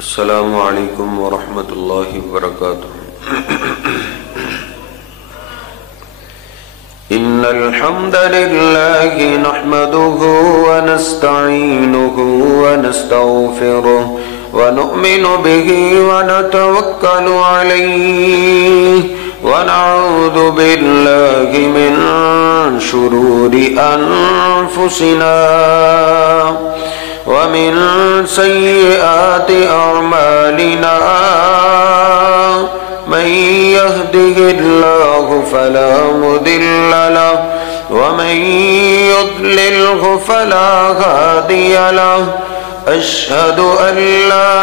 السلام علیکم ورحمۃ اللہ وبرکاتہ۔ ان الحمد للہ نحمده ونستعینه ونستغفره ونؤمن به ونتوکل علیہ ونعوذ باللہ من شرور انفسنا ومن سيئات أعمالنا من يهده الله فلا مضل له ومن يضلله فلا هادي له أشهد أن لا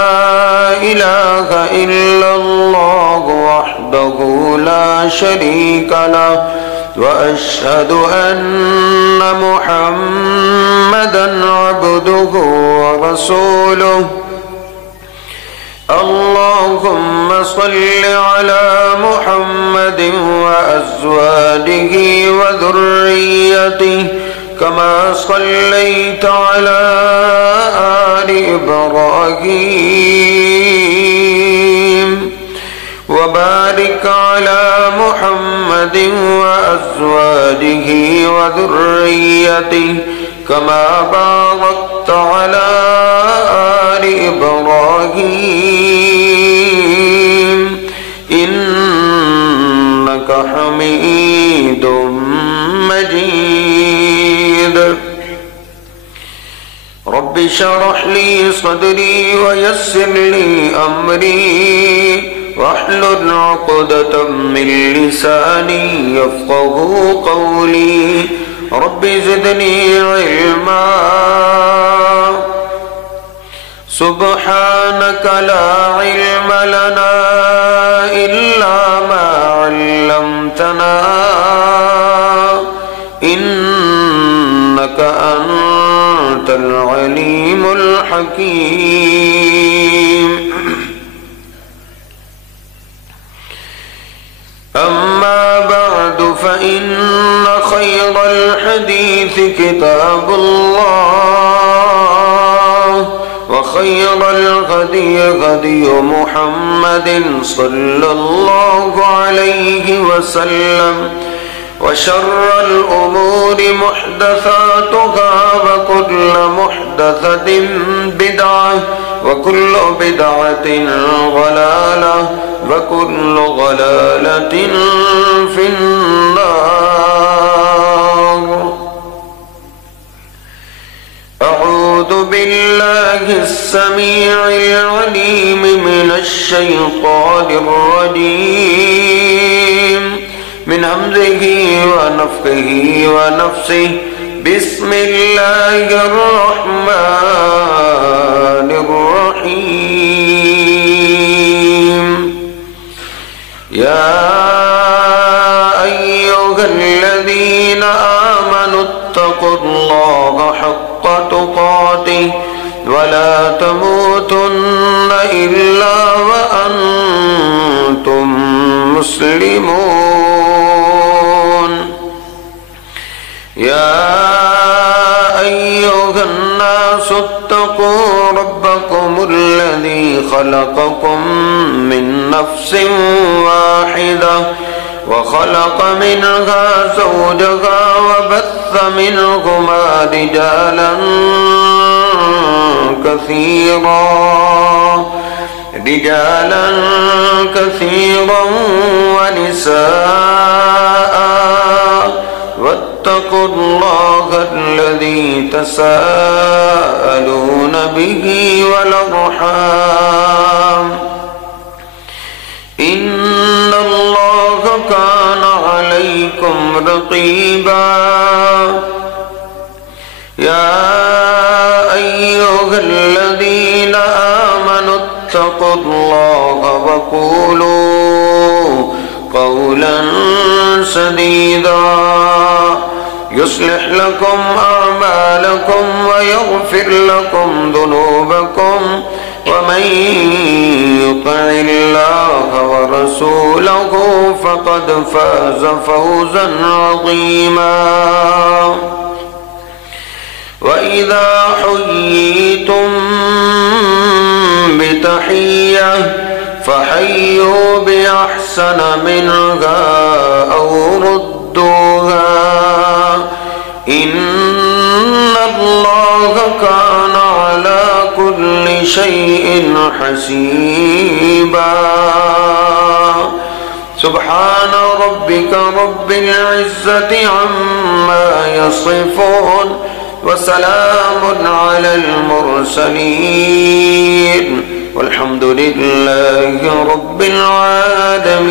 إله إلا الله وحده لا شريك له وأشهد أن محمدًا عبده ورسوله اللهم صل على محمد وأزواجه وذريته كما صليت على آل إبراهيم وبارك على محمد وأزواجه وذريته كما باركت على آل إبراهيم إنك حميد مجيد رب اشرح لي صدري ويسر لي أمري واحلل عقدة من لساني يفقهوا قولي رب زدني علما سبحانك لا علم لنا إلا ما علمتنا إنك أنت العليم الحكيم أما بعد فإن خير الحديث كتاب الله وخير الهدي هدي محمد صلى الله عليه وسلم وشر الأمور محدثاتها وكل محدثة بدعة وكل بدعة ضلالة وكل ضلالة في النار أعوذ بالله السميع العليم من الشيطان الرجيم من همزه ونفخه ونفسه بسم الله الرحمن الرحيم يا أيها الذين آمنوا اتقوا الله حق تقاته ولا تموتن إلا وأنتم مسلمون يا أيها الناس اتقوا ربكم الذي خلقكم من نفس واحدة وخلق منها زوجها وبث منهما رجالا كثيرا ونساء واتقوا الله الذي تساءلون به والأرحام إن الله كان عليكم رقيبا يا أيها الذين آمنوا اتقوا الله وقولوا قولا سديدا يصلح لكم أعمالكم ويغفر لكم ذنوبكم ومن يطع الله ورسوله فقد فاز فوزا عظيما وإذا حييتم بتحية أحسن منها أو ردوها إن الله كان على كل شيء حسيبا سبحان ربك رب العزة عما يصفون وسلام على المرسلين والحمد لله رب العالمين.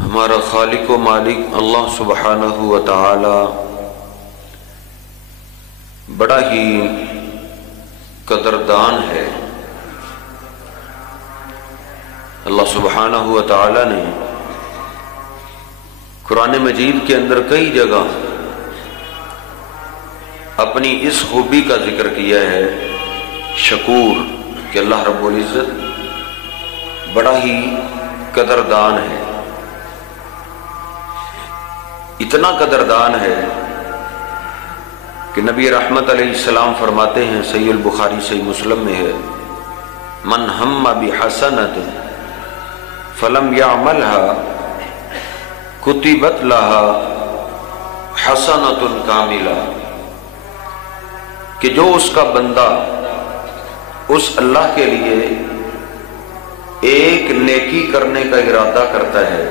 ہمارا خالق و مالک اللہ سبحانہ و تعالی بڑا ہی قدردان ہے. اللہ سبحانہ و تعالی نے قرآن مجید کے اندر کئی جگہ اپنی اس خوبی کا ذکر کیا ہے شکور، کہ اللہ رب العزت بڑا ہی قدردان ہے. اتنا قدردان ہے کہ نبی رحمت علیہ السلام فرماتے ہیں، صحیح البخاری صحیح مسلم میں ہے، من ہم بحسنۃ فلم یعملها کتبت لها حسنۃ کاملہ، کہ جو اس کا بندہ اس اللہ کے لیے ایک نیکی کرنے کا ارادہ کرتا ہے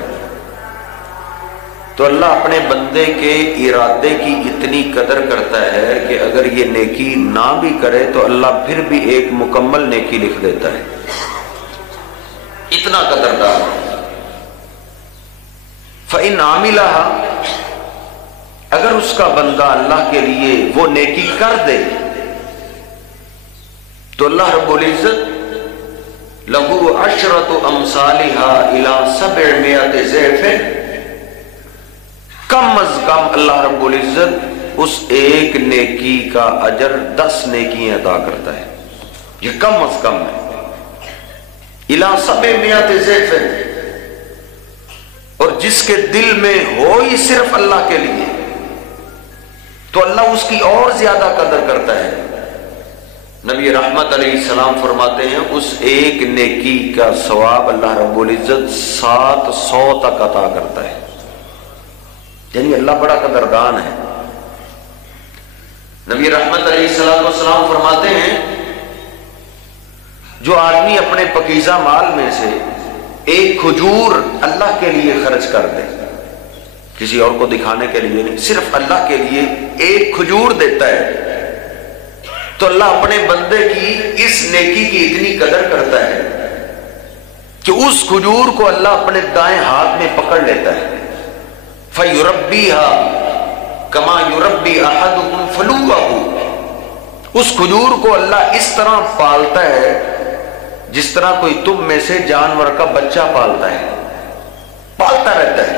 تو اللہ اپنے بندے کے ارادے کی اتنی قدر کرتا ہے کہ اگر یہ نیکی نہ بھی کرے تو اللہ پھر بھی ایک مکمل نیکی لکھ دیتا ہے. اتنا قدردان. فَإِنْ عَمِلَهَا، اگر اس کا بندہ اللہ کے لیے وہ نیکی کر دے تو اللہ رب العزت لَهُ عَشْرَةُ أَمْثَالِهَا إِلَى 700 ضِعْفٍ، کم از کم اللہ رب العزت اس ایک نیکی کا اجر 10 نیکیاں عطا کرتا ہے. یہ کم از کم ہے. اِلَى 700 ضِعْفٍ، اور جس کے دل میں ہو ہی صرف اللہ کے لیے تو اللہ اس کی اور زیادہ قدر کرتا ہے. نبی رحمت علیہ السلام فرماتے ہیں اس ایک نیکی کا ثواب اللہ رب العزت 700 تک عطا کرتا ہے. یعنی اللہ بڑا قدردان ہے. نبی رحمت علیہ السلام فرماتے ہیں جو آدمی اپنے پکیزہ مال میں سے ایک کھجور اللہ کے لیے خرچ کر دے، کسی اور کو دکھانے کے لیے نہیں، صرف اللہ کے لیے ایک کھجور دیتا ہے تو اللہ اپنے بندے کی اس نیکی کی اتنی قدر کرتا ہے کہ اس کھجور کو اللہ اپنے دائیں ہاتھ میں پکڑ لیتا ہے. فَيُرَبِّيهَا كَمَا يُرَبِّي أَحَدُكُمْ فَلُوَّهُ، اس کھجور کو اللہ اس طرح پالتا ہے جس طرح کوئی تم میں سے جانور کا بچہ پالتا ہے، پالتا رہتا ہے،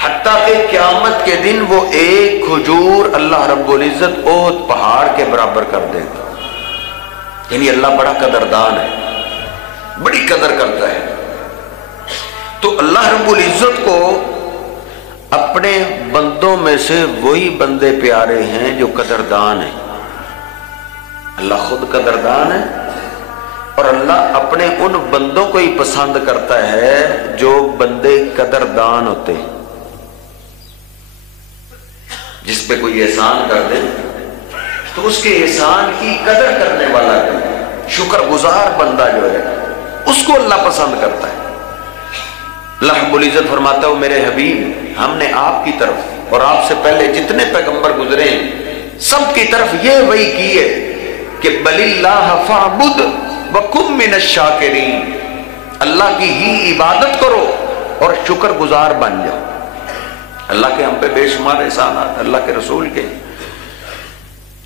حتیٰ کہ قیامت کے دن وہ ایک کھجور اللہ رب العزت احد پہاڑ کے برابر کر دے گا. یعنی اللہ بڑا قدردان ہے، بڑی قدر کرتا ہے. تو اللہ رب العزت کو اپنے بندوں میں سے وہی بندے پیارے ہیں جو قدردان ہیں. اللہ خود قدردان ہے اور اللہ اپنے ان بندوں کو ہی پسند کرتا ہے جو بندے قدردان ہوتے ہیں. جس پہ کوئی احسان کر دے تو اس کے احسان کی قدر کرنے والا جو ہے، شکر گزار بندہ جو ہے، اس کو اللہ پسند کرتا ہے. اللہ رب العزت فرماتا ہے میرے حبیب، ہم نے آپ کی طرف اور آپ سے پہلے جتنے پیغمبر گزرے ہیں سب کی طرف یہ وحی کی ہے کہ بل اللہ فاعبد وکن من الشاکرین، اللہ کی ہی عبادت کرو اور شکر گزار بن جاؤ. اللہ کے ہم پہ بے شمار احسانات، اللہ کے رسول کے،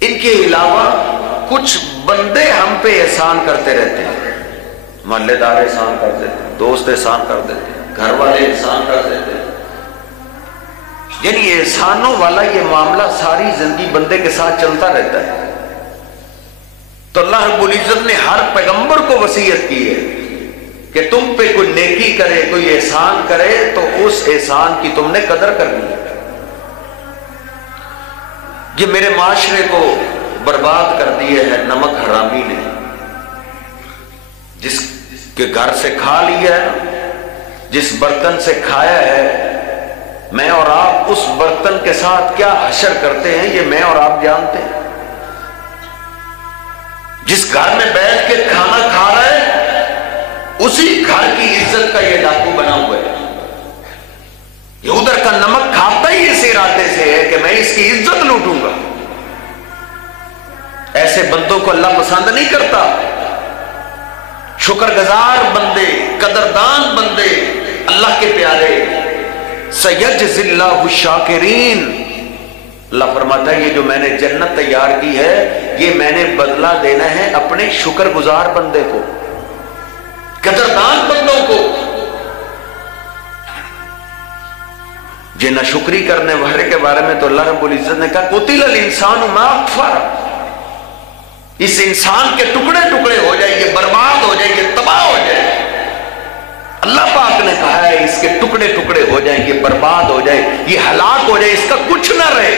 ان کے علاوہ کچھ بندے ہم پہ احسان کرتے رہتے ہیں. محلے دار احسان کر دیتے ہیں، دوست احسان کر دیتے ہیں، گھر والے احسان کر دیتے ہیں. یعنی احسانوں والا یہ معاملہ ساری زندگی بندے کے ساتھ چلتا رہتا ہے. تو اللہ رب العزت نے ہر پیغمبر کو وصیت کی ہے کہ تم پہ کوئی نیکی کرے، کوئی احسان کرے تو اس احسان کی تم نے قدر کرنی ہے. یہ میرے معاشرے کو برباد کر دیے ہے نمک حرامی نے. جس کے گھر سے کھا لیا ہے، جس برتن سے کھایا ہے، میں اور آپ اس برتن کے ساتھ کیا حشر کرتے ہیں یہ میں اور آپ جانتے ہیں. جس گھر میں بیٹھ کے کھانا کھا رہا ہے اسی گھر کی عزت کا یہ ڈاکو بنا ہوا ہے. یہ ادھر کا نمک کھاتا ہی اس ارادے سے ہے کہ میں اس کی عزت لوٹوں گا. ایسے بندوں کو اللہ پسند نہیں کرتا. شکر گزار بندے، قدردان بندے، اللہ کے پیارے، سیجزی اللہ الشاکرین. اللہ فرماتا ہے یہ جو میں نے جنت تیار کی ہے یہ میں نے بدلہ دینا ہے اپنے شکر گزار بندے کو، قدردان بندوں کو. یہ ناشکری کرنے والے کے بارے میں تو اللہ رب العزت نے کہا قتل الانسان ما اکفر. اس انسان کے ٹکڑے ٹکڑے ہو جائے، یہ برباد ہو جائے، یہ تباہ ہو جائے. اللہ پاک نے کہا ہے اس کے ٹکڑے ٹکڑے ہو جائیں، یہ برباد ہو جائے، یہ ہلاک ہو جائے، اس کا کچھ نہ رہے.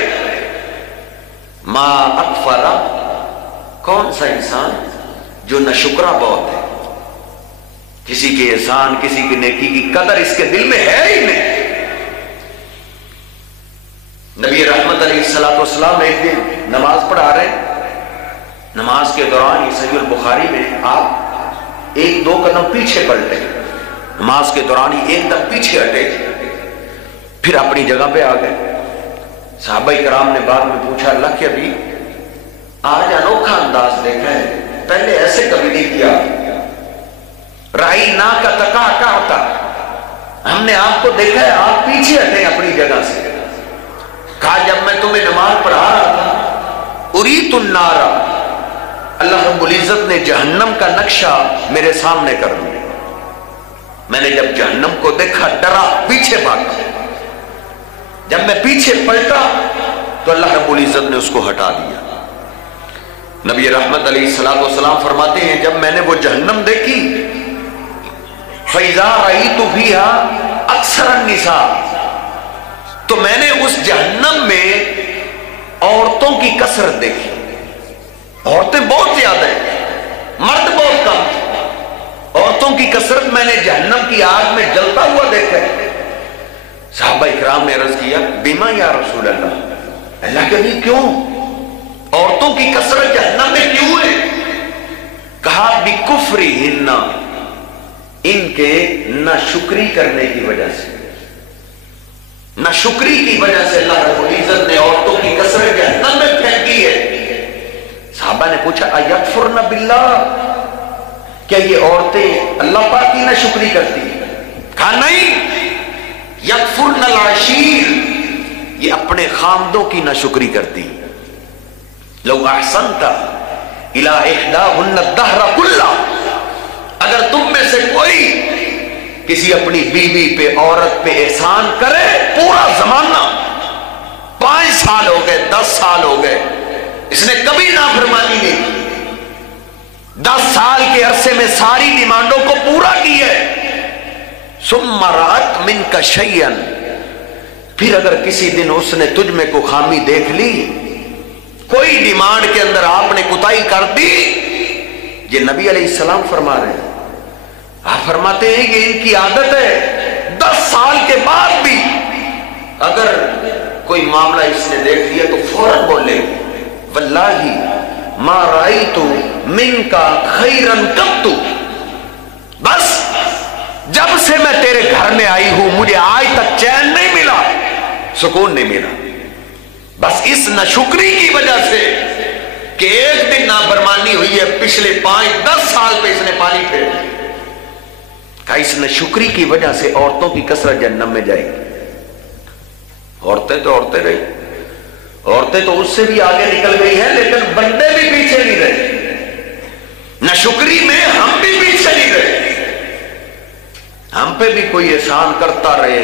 ما اکفر، کون سا انسان جو ناشکرا بہت ہے، کسی کے احسان کسی کی نیکی کی قدر اس کے دل میں ہے ہی نہیں. نبی رحمت علیہ الصلوۃ والسلام ایک دن نماز پڑھا رہے ہیں. نماز کے دوران یہ صحیح البخاری میں آپ ایک دو قدم پیچھے پلٹے، نماز کے دوران ہی ایک دم پیچھے ہٹے، پھر اپنی جگہ پہ آ گئے. صحابہ کرام نے بعد میں پوچھا اللہ کے ابھی آج انوکھا انداز دیکھا ہے، پہلے ایسے کبھی نہیں کیا. رائی نا کا تکا کہتا، ہم نے آپ کو دیکھا ہے آپ پیچھے ہٹے اپنی جگہ سے. کہا جب میں تمہیں نماز پڑھا رہا تھا اریت النار، اللہ رب العزت نے جہنم کا نقشہ میرے سامنے کر دیا. میں نے جب جہنم کو دیکھا ڈرا، پیچھے بھاگا. جب میں پیچھے پلٹا تو اللہ رب العزت نے اس کو ہٹا دیا. نبی رحمت علیہ الصلوۃ والسلام فرماتے ہیں جب میں نے وہ جہنم دیکھی فَإِذَا رَأَيْتُ فِيهَا أَكْثَرَ النِّسَاءِ، تو میں نے اس جہنم میں عورتوں کی کثرت دیکھی. عورتیں بہت زیادہ ہیں، مرد بہت کم. عورتوں کی کثرت میں نے جہنم کی آگ میں جلتا ہوا دیکھا ہے. صحابہ اکرام نے عرض کیا بما یا رسول اللہ، اللہ کے بھی کیوں عورتوں کی کثرت جہنم میں کیوں ہے؟ کہا بکفرہن، ان کے ناشکری کرنے کی وجہ سے، ناشکری کی وجہ سے اللہ رب العزت نے عورتوں کی کثرت جہنم میں پھینکی ہے. صحابہ نے پوچھا ایکفرن باللہ، کیا یہ عورتیں اللہ پاک کی ناشکری کرتی ہیں؟ کہا نہیں، یکفرن العشیر، یہ اپنے خامدوں کی ناشکری کرتی. لو احسنت الی احداہن الدہر کلہ، اگر تم میں سے کوئی کسی اپنی بیوی پہ عورت پہ احسان کرے پورا زمانہ، 5 سال ہو گئے 10 سال ہو گئے اس نے کبھی نافرمانی نہیں کی، 10 سال کے عرصے میں ساری ڈیمانڈوں کو پورا کی ہے. ثم رأت منک شیئا، پھر اگر کسی دن اس نے تجھ میں کو خامی دیکھ لی، کوئی ڈیمانڈ کے اندر آپ نے کوتاہی کر دی. یہ نبی علیہ السلام فرما رہے ہیں، آپ فرماتے ہیں کہ ان کی عادت ہے 10 سال کے بعد بھی اگر کوئی معاملہ اس نے دیکھ لیا تو فوراً بولے واللہ ما رأیت منک خیرا قط، بس جب سے میں تیرے گھر میں آئی ہوں مجھے آج تک چین نہیں ملا، سکون نہیں ملا. بس اس ناشکری کی وجہ سے کہ ایک دن نافرمانی ہوئی ہے، پچھلے 5-10 سال پہ اس نے پانی پھیر دیا. اس ناشکری کی وجہ سے عورتوں کی کثرت جہنم میں جائے گی. عورتیں تو عورتیں رہی، عورتیں تو اس سے بھی آگے نکل گئی ہیں، لیکن بندے بھی پیچھے نہیں رہے. ناشکری میں ہم بھی پیچھے نہیں رہے. ہم پہ بھی کوئی احسان کرتا رہے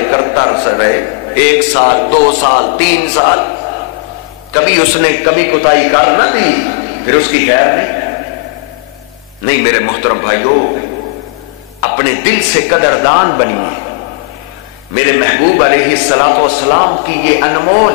1 سال 2 سال 3 سال، کبھی اس نے کبھی کوتاہی کر نہ دی پھر اس کی خیر نہیں. میرے محترم بھائیوں، اپنے دل سے قدردان بنیے. میرے محبوب علیہ الصلوۃ والسلام کی یہ انمول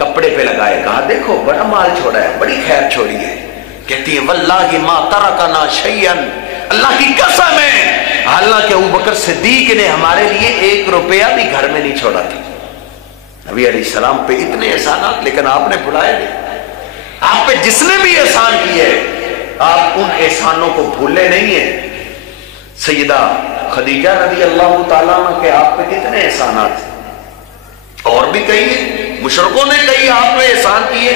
کپڑے پہ لگائے، کہا دیکھو بڑا مال چھوڑا ہے، بڑی خیر چھوڑی ہے۔ کہتی ہے واللہ ما ترکنا شیئا، اللہ کی قسم ہے، حالانکہ ابوبکر صدیق نے ہمارے لیے 1 روپیہ بھی گھر میں نہیں چھوڑا تھا۔ نبی علیہ السلام پہ اتنے احسانات، لیکن آپ نے بھلائے نہیں۔ آپ پہ جس نے بھی احسان کیے آپ ان احسانوں کو بھولے نہیں ہیں۔ سیدہ خدیجہ رضی اللہ تعالیٰ عنہ کے آپ پہ کتنے احسانات ہیں، اور بھی کئی ہیں، مشرکوں نے کئی آپ پہ احسان کیے۔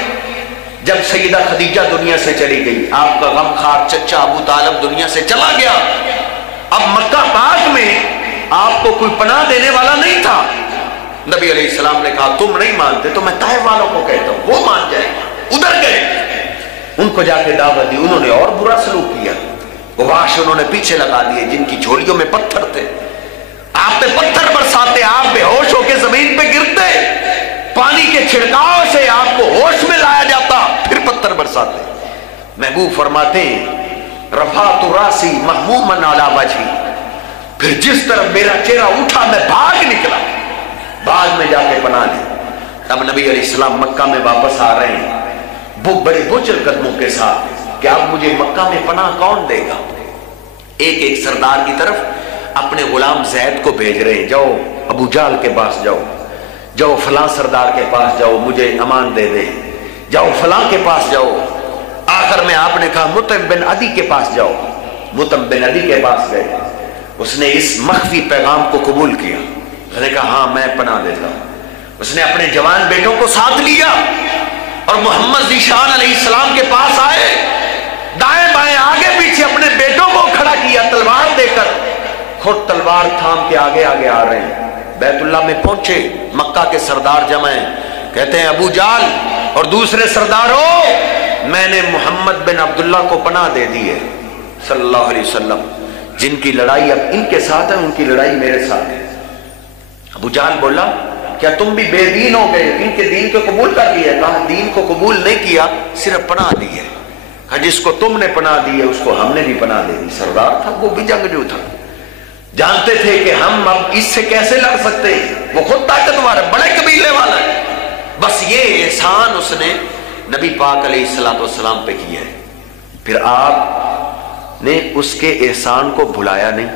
جب سیدہ خدیجہ دنیا سے چلی گئی، آپ کا غم خار چچا ابو طالب دنیا سے چلا گیا، اب مکہ پاک میں آپ کو کوئی پناہ دینے والا نہیں تھا۔ نبی علیہ السلام نے کہا تم نہیں مانتے تو میں طائف والوں کو کہتا ہوں، وہ مان جائے۔ ادھر گئے، ان کو جا کے دعوت دی، انہوں نے اور برا سلوک کیا، غواش انہوں نے پیچھے لگا دیے جن کی جھولیوں میں پتھر تھے، آپ پہ پتھر برساتے، آپ بے ہوش ہو کے زمین پہ گرتے، پانی کے چھڑکاؤ سے آپ کو ہوش میں لایا جاتا، پھر پتھر برساتے۔ محبوب فرماتے ہیں رفعت راسی مہموما علی وجہی، پھر جس طرف میرا چہرہ اٹھا میں بھاگ نکلا، بعد میں جا کے پناہ لی۔ اب نبی علیہ السلام مکہ میں واپس آ رہے ہیں بڑے بوجھل قدموں کے ساتھ کہ اب مجھے مکہ میں پناہ کون دے گا۔ ایک ایک سردار کی طرف اپنے غلام زید کو بھیج رہے ہیں، جاؤ ابو جہل کے پاس جاؤ، جاؤ فلاں سردار کے پاس جاؤ مجھے امان دے دے، جاؤ فلاں کے پاس جاؤ۔ آخر میں آپ نے کہا مطعم بن عدی کے پاس جاؤ۔ مطعم بن عدی کے پاس گئے، اس نے اس مخفی پیغام کو قبول کیا، اس نے کہا ہاں میں پناہ دیتا ہوں۔ اس نے اپنے جوان بیٹوں کو ساتھ لیا اور محمد ذیشان علیہ السلام کے پاس آئے، دائیں بائیں آگے پیچھے اپنے بیٹوں کو کھڑا کیا تلوار دے کر، خود تلوار تھام کے آگے آگے آ رہے ہیں۔ بیت اللہ میں پہنچے، مکہ کے سردار جمع ہیں، کہتے ہیں ابو جہل اور دوسرے سرداروں، میں نے محمد بن عبداللہ کو پناہ دے دی ہے صلی اللہ علیہ وسلم، جن کی لڑائی اب ان کے ساتھ ہے، ان کی لڑائی میرے ساتھ ہے۔ ابو جہل بولا کیا تم بھی بے دین ہو گئے، ان کے دین کو قبول کر لیا؟ کہا دین کو قبول نہیں کیا، صرف پناہ دی ہے۔ کہا جس کو تم نے پناہ دی ہے اس کو ہم نے بھی پناہ دے دی۔ سردار تھا، وہ بھی جنگجو تھا، جانتے تھے کہ ہم اب اس سے کیسے لڑ سکتے ہیں، وہ خود طاقتور ہے، بڑے قبیلے والا ہے۔ بس یہ احسان اس نے نبی پاک علیہ السلام پہ کیا ہے، پھر آپ نے اس کے احسان کو بھلایا نہیں۔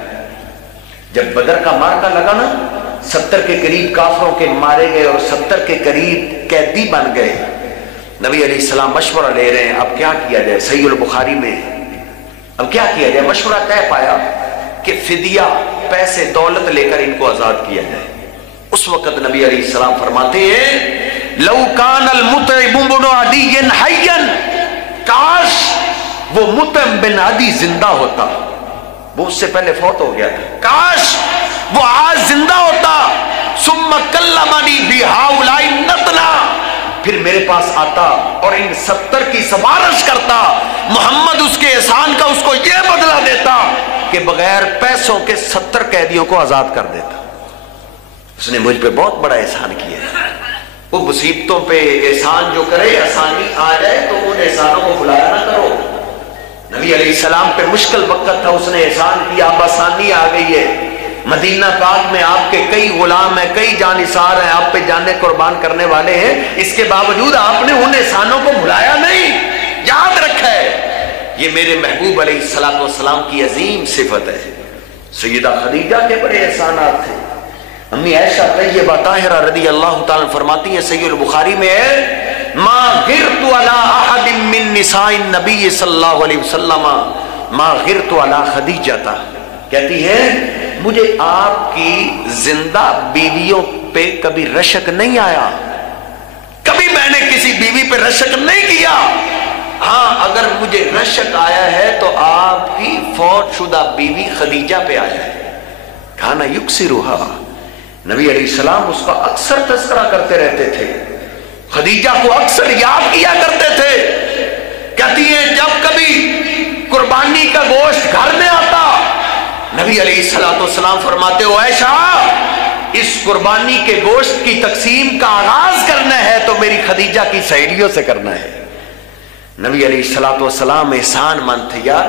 جب بدر کا مارکا لگا نا، 70 کے قریب کافروں کے مارے گئے اور 70 کے قریب قیدی بن گئے، نبی علیہ السلام مشورہ لے رہے ہیں اب کیا کیا جائے۔ صحیح البخاری میں اب کیا کیا جائے، مشورہ طے پایا کہ فدیہ، پیسے دولت لے کر ان کو آزاد کیا جائے۔ اس وقت نبی علیہ السلام فرماتے ہیں لو کان المطعم بن عدی حیا، کاش وہ مطعم بن عدی زندہ ہوتا، وہ اس سے پہلے فوت ہو گیا تھا، کاش وہ آج زندہ ہوتا، ثم کلمنی بہؤلاء النتنا، پھر میرے پاس آتا اور ان 70 کی سفارش کرتا، محمد اس کے احسان کا اس کو یہ بدلہ دیتا کہ بغیر پیسوں کے 70 قیدیوں کو آزاد کر دیتا۔ اس نے مجھ پہ بہت بڑا احسان کیا ہے۔ وہ مصیبتوں پہ احسان جو کرے، آسانی آ جائے تو ان احسانوں کو بھلایا نہ کرو۔ نبی علیہ السلام پہ مشکل وقت تھا، اس نے احسان کیا، اب آسانی آ گئی ہے۔ مدینہ پاک میں آپ کے کئی غلام ہیں، کئی جانثار ہیں، آپ پہ جانیں قربان کرنے والے ہیں، اس کے باوجود آپ نے ان احسانوں کو بھلایا نہیں۔ یاد رکھا ہے یہ میرے محبوب علیہ السلام کی عظیم صفت ہے۔ سیدہ خدیجہ کے بڑے احسانات تھے۔ امی عائشہ طیبہ طاہرہ رضی اللہ تعالیٰ فرماتی ہیں، صحیح البخاری میں ہے ما غرت علی احد من نساء النبی صلی اللہ علیہ وسلم ما غرت علی خدیجہ، کہتی ہے مجھے آپ کی زندہ بیویوں پہ کبھی رشک نہیں آیا، کبھی میں نے کسی بیوی پہ رشک نہیں کیا۔ ہاں اگر مجھے رشک آیا ہے تو آپ کی فوت شدہ بیوی خدیجہ پہ آیا ہے۔ کھانا یکسرھا، نبی علیہ السلام اس کا اکثر تذکرہ کرتے رہتے تھے، خدیجہ کو اکثر یاد کیا کرتے تھے۔ کہتی ہیں جب کبھی قربانی کا گوشت گھر میں آتا، نبی علیہ السلام فرماتے ہو عائشہ اس قربانی کے گوشت کی تقسیم کا آغاز کرنا ہے تو میری خدیجہ کی سہیلیوں سے کرنا ہے۔ نبی علیہ السلام احسان مند تھے، یار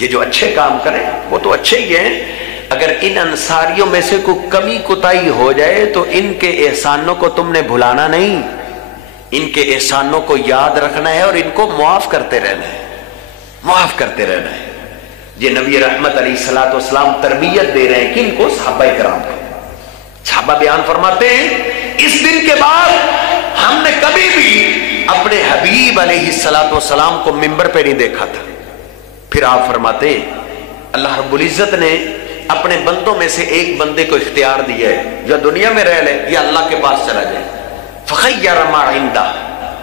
یہ جو اچھے کام کریں وہ تو اچھے ہی ہیں، اگر ان انصاریوں میں سے کوئی کمی کوتاہی ہو جائے تو ان کے احسانوں کو تم نے بھلانا نہیں، ان کے احسانوں کو یاد رکھنا ہے اور ان کو معاف کرتے رہنا ہے، معاف کرتے رہنا ہے۔ یہ نبی رحمت علیہ الصلوۃ والسلام تربیت دے رہے ہیں کن کو؟ صحابہ کرام کو۔ صحابہ بیان فرماتے ہیں اس دن کے بعد ہم نے کبھی بھی اپنے حبیب علیہ الصلوۃ والسلام کو ممبر پہ نہیں دیکھا تھا۔ پھر آپ فرماتے ہیں اللہ رب العزت نے اپنے بندوں میں سے ایک بندے کو اختیار دیا ہے، یا دنیا میں رہ لے یا اللہ کے پاس چلا جائے۔ فخیر ما عنده،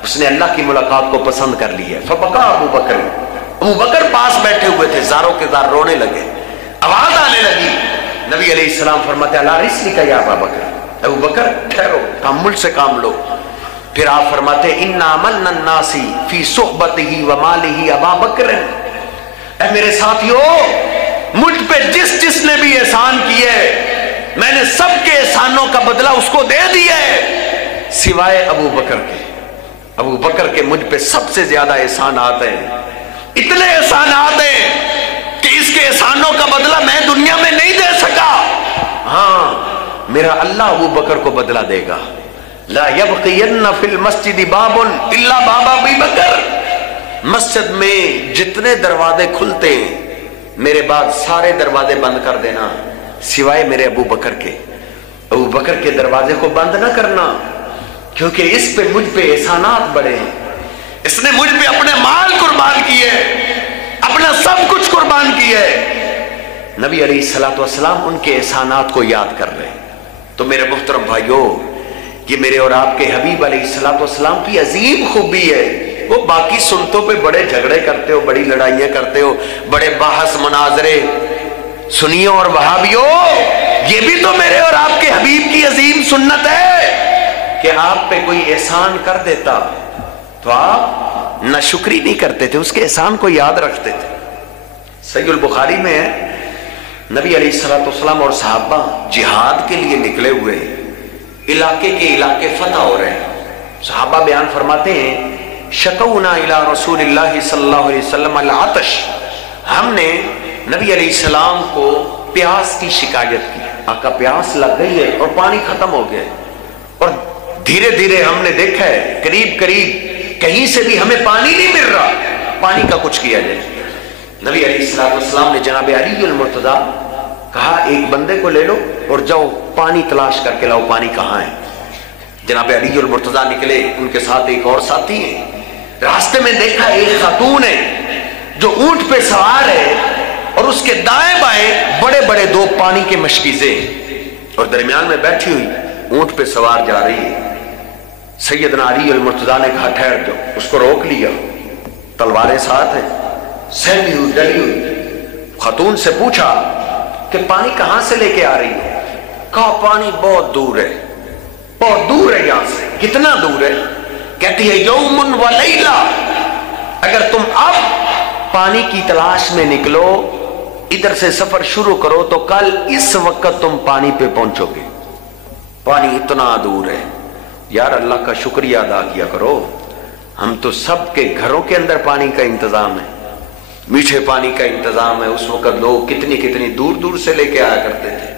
اس نے اللہ کی ملاقات کو پسند کر لی ہے۔ فبکا ابو بکر، ابو بکر پاس بیٹھے ہوئے تھے، زاروں کے زار رونے لگے، آواز آنے لگی۔ نبی علیہ السلام فرماتے اللہ رسلک یا ابا بکر، ابو بکر ٹھہرو، تحمل سے کام لو۔ پھر آپ فرماتے انا من الناس فی صحبتہ ومالہ ابا بکر، اے میرے ساتھیو مجھ پہ جس جس نے بھی احسان کیے میں نے سب کے احسانوں کا بدلہ اس کو دے دیا ہے سوائے ابو بکر کے۔ ابو بکر کے مجھ پہ سب سے زیادہ احسانات ہیں، اتنے احسانات ہیں کہ اس کے احسانوں کا بدلہ میں دنیا میں نہیں دے سکا، ہاں میرا اللہ ابو بکر کو بدلہ دے گا۔ لا یبقین فی المسجد باب الا باب ابی بکر، مسجد میں جتنے دروازے کھلتے ہیں میرے بعد سارے دروازے بند کر دینا سوائے میرے ابو بکر کے۔ ابو بکر کے دروازے کو بند نہ کرنا، کیونکہ اس پہ مجھ پہ احسانات بڑے ہیں، اس نے مجھ پہ اپنے مال قربان کیے، اپنا سب کچھ قربان کیا ہے۔ نبی علیہ الصلوۃ والسلام ان کے احسانات کو یاد کر رہے ہیں۔ تو میرے محترم بھائیو، یہ میرے اور آپ کے حبیب علیہ الصلوۃ والسلام کی عظیم خوبی ہے۔ وہ باقی سنتوں پہ بڑے جھگڑے کرتے ہو، بڑی لڑائیاں کرتے ہو، بڑے بحث مناظرے، سنیوں اور وہابیوں، یہ بھی تو میرے اور آپ کے حبیب کی عظیم سنت ہے کہ آپ پہ کوئی احسان کر دیتا تو آپ ناشکری نہیں کرتے تھے، اس کے احسان کو یاد رکھتے تھے۔ صحیح البخاری میں ہے نبی علیہ الصلوۃ والسلام اور صحابہ جہاد کے لیے نکلے ہوئے ہیں، علاقے کے علاقے فتح ہو رہے ہیں۔ صحابہ بیان فرماتے ہیں شکونا الی رسول اللہ صلی اللہ علیہ وسلم العطش، ہم نے نبی علیہ السلام کو پیاس کی شکایت کی، آقا پیاس لگ گئی ہے اور پانی ختم ہو گیا، اور دھیرے دھیرے ہم نے دیکھا ہے قریب قریب کہیں سے بھی ہمیں پانی نہیں مل رہا، پانی کا کچھ کیا جائے۔ نبی علیہ السلام نے جناب علی المرتضیٰ کہا ایک بندے کو لے لو اور جاؤ پانی تلاش کر کے لاؤ، پانی کہاں ہے۔ جناب علی المرتضیٰ نکلے، ان کے ساتھ ایک اور ساتھی ہے، راستے میں دیکھا ایک خاتون ہے جو اونٹ پہ سوار ہے اور اس کے دائیں بائیں بڑے بڑے دو پانی کے مشکیزے اور درمیان میں بیٹھی ہوئی اونٹ پہ سوار جا رہی ہے۔ سیدنا علی المرتضیٰ نے کہا ٹھہر جاؤ، اس کو روک لیا، تلواریں ساتھ ہیں، سہمی ہوئی ڈلی ہوئی۔ خاتون سے پوچھا کہ پانی کہاں سے لے کے آ رہی ہے؟ کہا پانی بہت دور ہے، بہت دور ہے یہاں سے۔ کتنا دور ہے؟ کہتی ہے یوم و لیلہ، اگر تم اب پانی کی تلاش میں نکلو، ادھر سے سفر شروع کرو تو کل اس وقت تم پانی پہ پہنچو گے، پانی اتنا دور ہے۔ یار اللہ کا شکریہ ادا کیا کرو، ہم تو سب کے گھروں کے اندر پانی کا انتظام ہے، میٹھے پانی کا انتظام ہے۔ اس وقت لوگ کتنی کتنی دور دور سے لے کے آیا کرتے تھے،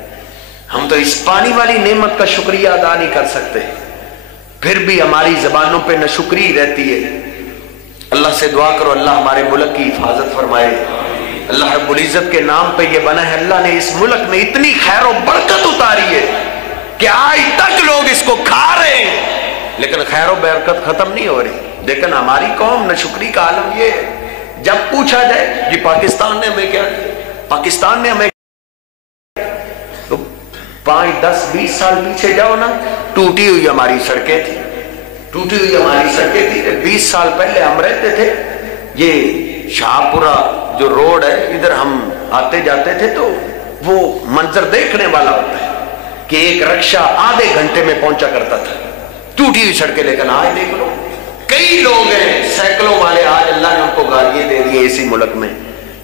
ہم تو اس پانی والی نعمت کا شکریہ ادا نہیں کر سکتے، پھر بھی ہماری زبانوں پہ ناشکری رہتی ہے۔ اللہ سے دعا کرو اللہ ہمارے ملک کی حفاظت فرمائے، اللہ رب العزت کے نام پہ یہ بنا ہے، اللہ نے اس ملک میں اتنی خیر و برکت اتاری ہے کہ آج تک لوگ اس کو کھا رہے ہیں، لیکن خیر و برکت ختم نہیں ہو رہی۔ لیکن ہماری قوم ناشکری کا عالم یہ ہے، جب پوچھا جائے جی پاکستان نے ہمیں کیا کیا، پاکستان نے ہمیں 5 10 20 سال پیچھے جاؤ نا، ٹوٹی ہوئی ہماری سڑکیں تھی، ٹوٹی ہوئی ہماری سڑکیں تھی۔ 20 سال پہلے ہم رہتے تھے، یہ شاہپورہ جو روڈ ہے ادھر ہم آتے جاتے تھے تو وہ منظر دیکھنے والا ہوتا ہے کہ ایک رکشہ آدھے گھنٹے میں پہنچا کرتا تھا، ٹوٹی ہوئی سڑکیں۔ لیکن آج دیکھ لو کئی لوگ ہیں سینکڑوں والے، آج اللہ نے ان کو گالیاں دے دی اسی ملک میں۔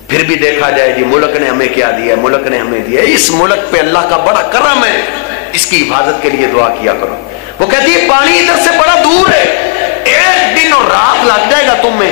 پھر بھی دیکھا جائے جی ملک نے ہمیں کیا دیا، ملک نے ہمیں دیا، اس ملک پہ اللہ کا بڑا کرم ہے، اس کی حفاظت کے لیے دعا کیا کرو۔ وہ کہتی ہے پانی ادھر سے بڑا دور ہے، 1 دن اور رات لگ جائے گا تم میں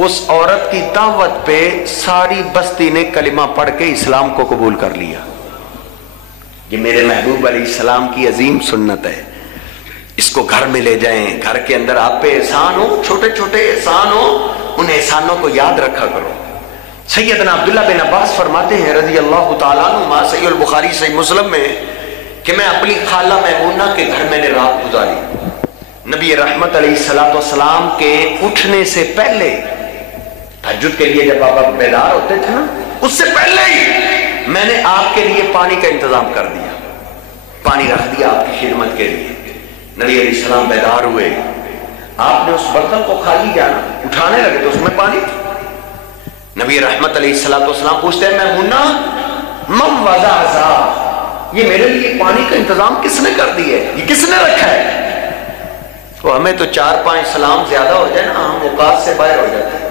اس عورت کی دعوت پہ ساری بستی نے کلمہ پڑھ کے اسلام کو قبول کر لیا. یہ میرے محبوب علیہ السلام کی عظیم سنت ہے. اس کو گھر میں لے جائیں. گھر کے اندر آپ پہ احسان ہو, چھوٹے چھوٹے احسان ہو, ان احسانوں کو یاد رکھا کرو. سیدنا عبداللہ بن عباس فرماتے ہیں رضی اللہ تعالیٰ عنہ, صحیح البخاری صحیح مسلم میں, کہ میں اپنی خالہ میمونہ کے گھر میں نے رات گزاری. نبی رحمت علیہ السلام کے اٹھنے سے پہلے, تہجد کے لیے جب آپ بیدار ہوتے تھے نا, اس سے پہلے ہی میں نے آپ کے لیے پانی کا انتظام کر دیا, پانی رکھ دیا آپ کی خدمت کے لیے. نبی علیہ السلام بیدار ہوئے, آپ نے اس برتن کو خالی جانا, اٹھانے لگے تو اس میں پانی تھا. نبی رحمت علیہ السلام پوچھتے ہیں میمونہ من وضع, یہ میرے لیے پانی کا انتظام کس نے کر دیا ہے, یہ کس نے رکھا ہے؟ تو ہمیں تو 4-5 سلام زیادہ ہو جائے نا, ہم اوقات سے باہر ہو جاتے ہیں.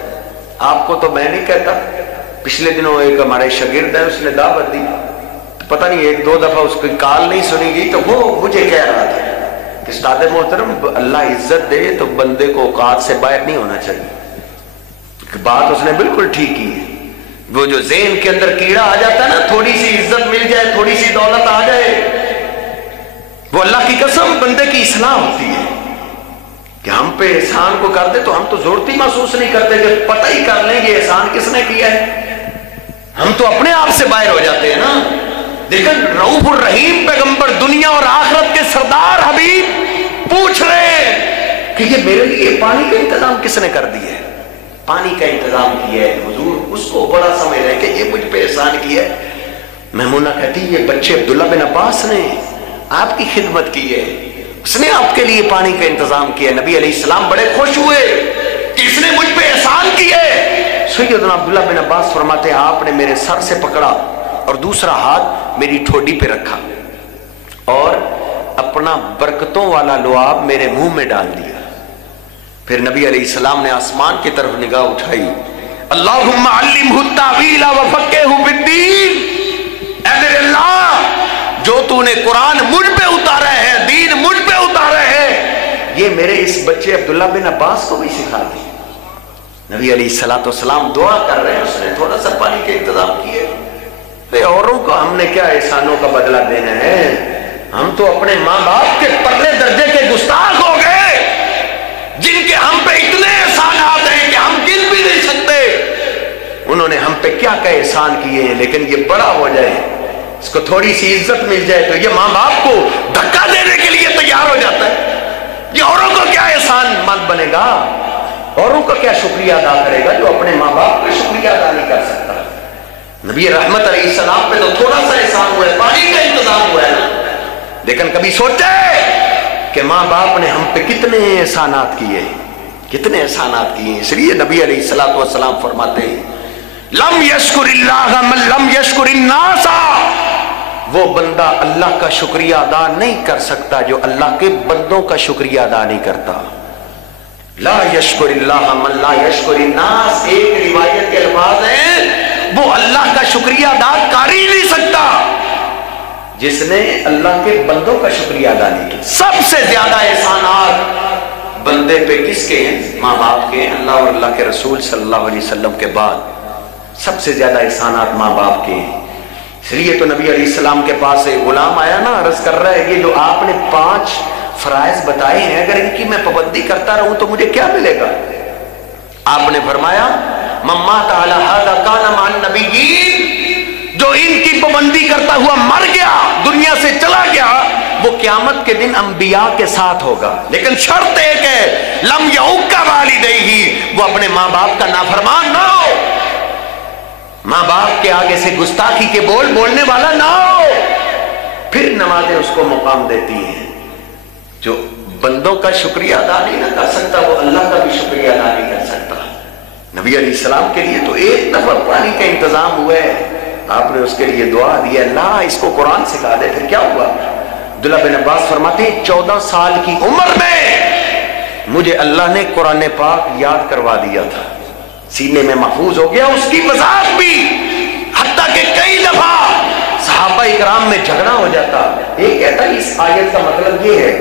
آپ کو تو میں نہیں کہتا. پچھلے دنوں ایک ہمارے شاگرد ہے, اس نے دعوت دی, پتہ نہیں 1-2 دفعہ اس کی کال نہیں سنی گئی, تو وہ مجھے کہہ رہا تھا کہ استاد محترم اللہ عزت دے تو بندے کو اوقات سے باہر نہیں ہونا چاہیے. بات اس نے بالکل ٹھیک کی ہے. وہ جو ذہن کے اندر کیڑا آ جاتا ہے نا, تھوڑی سی عزت مل جائے, تھوڑی سی دولت آ جائے, وہ اللہ کی قسم بندے کی اصلاح ہوتی ہے. کہ ہم پہ احسان کو کر دے تو ہم تو ضرورت ہی محسوس نہیں کرتے, کہ پتہ ہی کر لیں یہ احسان کس نے کیا ہے. ہم تو اپنے آپ سے باہر ہو جاتے ہیں نا. لیکن رؤوف الرحیم پیغمبر, دنیا اور آخرت کے سردار حبیب پوچھ رہے ہیں کہ یہ میرے لیے پانی کا انتظام کس نے کر دیا ہے, پانی کا انتظام کیا ہے. حضور اس کو بڑا سمجھ رہے کہ یہ مجھ پہ احسان کیا ہے. میمونہ کہتی یہ بچے عبداللہ بن عباس نے آپ کی خدمت کی ہے, اس نے آپ کے لیے پانی کا انتظام کیا. نبی علیہ السلام بڑے خوش ہوئے کہ اس نے مجھ پہ احسان کیا ہے. سیدنا عبداللہ بن عباس فرماتے ہیں آپ نے میرے سر سے پکڑا اور دوسرا ہاتھ میری ٹھوڈی پہ رکھا اور اپنا برکتوں والا لعاب میرے منہ میں ڈال دیا. پھر نبی علیہ السلام نے آسمان کی طرف نگاہ اٹھائی, اللہم علمہ التاویل وفقہہ فی الدین, اے میرے اللہ جو تو نے قرآن مجھ پہ اتارا ہے, دین مجھ پہ اتارا ہے, یہ میرے اس بچے عبداللہ بن عباس کو بھی سکھا دی. نبی علیہ السلام دعا کر رہے ہیں, اس نے تھوڑا سا پانی کے انتظام کیے. اوروں کو ہم نے کیا احسانوں کا بدلہ دینا ہے, ہم تو اپنے ماں باپ کے پرلے درجے کے گستاخ ہو گئے جن کے ہم پہ اتنے احسانات ہیں کہ ہم گن بھی نہیں سکتے. انہوں نے ہم پہ کیا کیا احسان کیے ہیں, لیکن یہ بڑا ہو جائے, اس کو تھوڑی سی عزت مل جائے تو یہ ماں باپ کو دھکا دینے کے لیے تیار ہو جاتا ہے. یہ اوروں کو کیا احسان مند بنے گا, اوروں کا کیا شکریہ ادا کرے گا جو اپنے ماں باپ کا شکریہ ادا نہیں کر سکتا. نبی رحمت علیہ السلام پہ تو تھوڑا سا احسان ہوا ہے, پانی کا انتظام ہوا ہے نا, لیکن کبھی سوچے کہ ماں باپ نے ہم پہ کتنے احسانات کیے, کتنے احسانات کیے. اس لیے نبی علیہ السلام فرماتے ہیں لم یشکر اللہ من لم یشکر الناس, وہ بندہ اللہ کا شکریہ ادا نہیں کر سکتا جو اللہ کے بندوں کا شکریہ ادا نہیں کرتا. لا یشکر اللہ من لا یشکر الناس, ایک روایت کے الفاظ ہیں وہ اللہ کا شکریہ ادا کر ہی نہیں سکتا جس نے اللہ کے بندوں کا شکریہ ادا نہیں کیا. سب سے زیادہ احسانات بندے پہ کس کے ہیں؟ ماں باپ کے. اللہ اور اللہ کے رسول صلی اللہ علیہ وسلم کے بعد سب سے زیادہ احسانات ماں باپ کے ہیں. اس لیے تو نبی علیہ السلام کے پاس ایک غلام آیا نا, عرض کر رہا ہے یہ جو آپ نے 5 فرائض بتائے ہیں اگر ان کی میں پابندی کرتا رہوں تو مجھے کیا ملے گا؟ آپ نے فرمایا من مات علی ھذا کان مع النبیین, جو ان کی پابندی کرتا ہوا مر گیا, دنیا سے چلا گیا, وہ قیامت کے دن انبیاء کے ساتھ ہوگا. لیکن شرط ایک ہے لم یعق والدیہ, وہ اپنے ماں باپ کا نافرمان نہ ہو, ماں باپ کے آگے سے گستاخی کے بول بولنے والا نہ ہو. پھر نمازیں اس کو مقام دیتی ہیں. جو بندوں کا شکریہ ادا نہیں نہ کر سکتا وہ اللہ کا بھی شکریہ ادا نہیں کر سکتا. نبی علیہ السلام کے لیے تو ایک دفعہ پانی کا انتظام ہوا ہے, آپ نے اس کے لیے دعا دی, اللہ اس کو قرآن سکھا دے. پھر کیا ہوا؟ عبداللہ بن عباس فرماتے ہیں 14 سال کی عمر میں مجھے اللہ نے قرآن پاک یاد کروا دیا تھا, سینے میں محفوظ ہو گیا. اس کی وضاحت بھی حتیٰ کہ کئی دفعہ صحابہ اکرام میں جھگڑا ہو جاتا. ایک کہتا ہے اس آیت کا مطلب یہ ہے,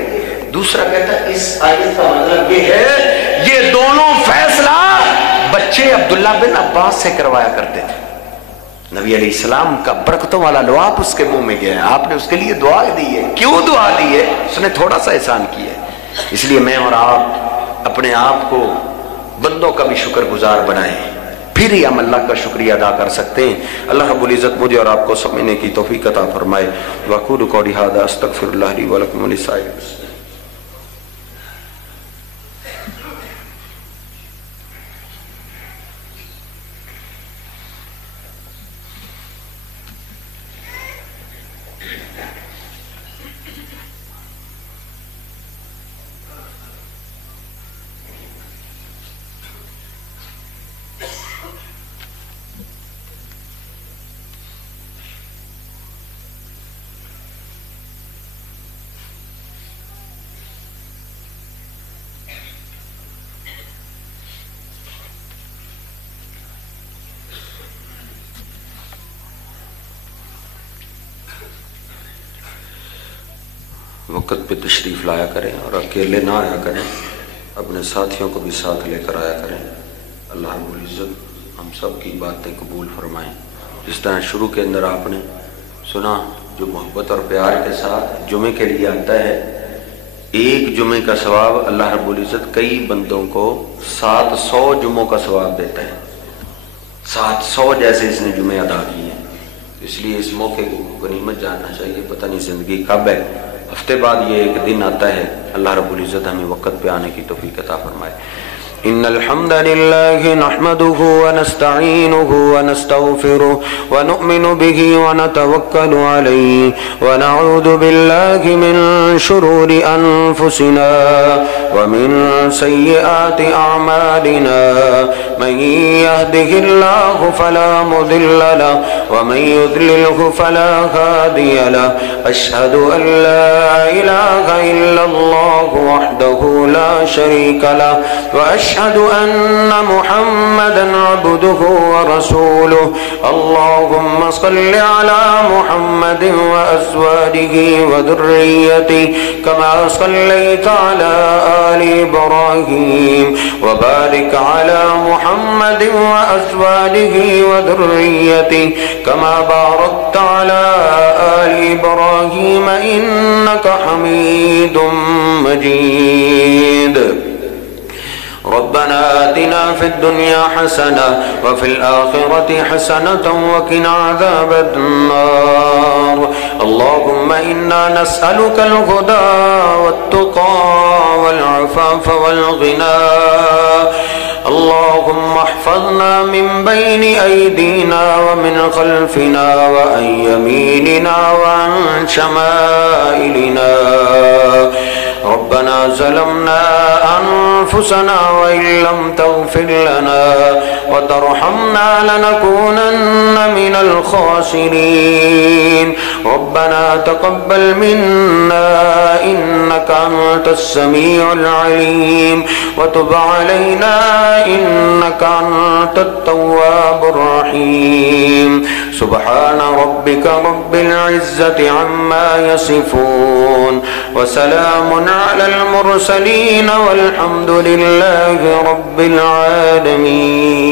دوسرا کہتا ہے اس آیت کا مطلب یہ ہے. یہ دونوں فیصلہ بچے عبداللہ بن عباس سے کروایا کرتے تھے. نبی علیہ السلام کا برکتوں والا لعاب اس کے منہ میں گیا ہے. آپ نے اس کے لیے دعا دی ہے. کیوں دعا دی ہے؟ اس نے تھوڑا سا احسان کیا ہے. اس لیے میں اور آپ اپنے آپ کو بندوں کا بھی شکر گزار بنائیں, پھر ہی ہم اللہ کا شکریہ ادا کر سکتے ہیں. اللہ رب العزت مجھے اور آپ کو سمجھنے کی توفیق عطا فرمائے. وَأَقُولُ قَوْلِي هَٰذَا أَسْتَغْفِرُ اللَّهَ لِي وَلَكُمْ وَلِسَائِرِ الْمُسْلِمِينَ. وقت پہ تشریف لایا کریں اور اکیلے نہ آیا کریں, اپنے ساتھیوں کو بھی ساتھ لے کر آیا کریں. اللہ رب العزت ہم سب کی باتیں قبول فرمائیں. جس طرح شروع کے اندر آپ نے سنا, جو محبت اور پیار کے ساتھ جمعے کے لیے آتا ہے, ایک جمعے کا ثواب اللہ رب العزت کئی بندوں کو 700 جمعوں کا ثواب دیتا ہے. 700 جیسے اس نے جمعے ادا کیے ہیں. اس لیے اس موقع کو غنیمت جاننا چاہیے. پتہ نہیں زندگی کب ہے, ہفتے بعد یہ ایک دن آتا ہے. اللہ رب العزت ہمیں وقت پہ آنے کی توفیق عطا فرمائے. ان الحمد لله نحمده ونستعينه ونستغفره ونؤمن به ونتوكل عليه ونعوذ بالله من شرور انفسنا ومن سيئات اعمالنا من يهده الله فلا مضل له ومن يضلله فلا هادي له. اشهد ان لا اله الا الله وحده لا شريك له واشهد ان محمدا عبده ورسوله. اللهم صل على محمد وازواجه وذريته كما صليت على آل ابراهيم وبارك على محمد وازواجه وذريته كما باركت على آل ابراهيم انك حميد مجيد. ربنا آتنا في الدنيا حسنة وفي الآخرة حسنة وقنا عذاب النار. اللهم إنا نسألك الهدى والتقى والعفاف والغنى. اللهم احفظنا من بين أيدينا ومن خلفنا وعن يميننا وعن شمائلنا. ربنا ظلمنا أنفسنا وإن لم تغفر لنا وترحمنا لنكونن من الخاسرين. ربنا تقبل منا إنك أنت السميع العليم وتب علينا إنك أنت التواب الرحيم. سبحان ربك رب العزة عما يصفون وسلام على المرسلين والحمد لله رب العالمين.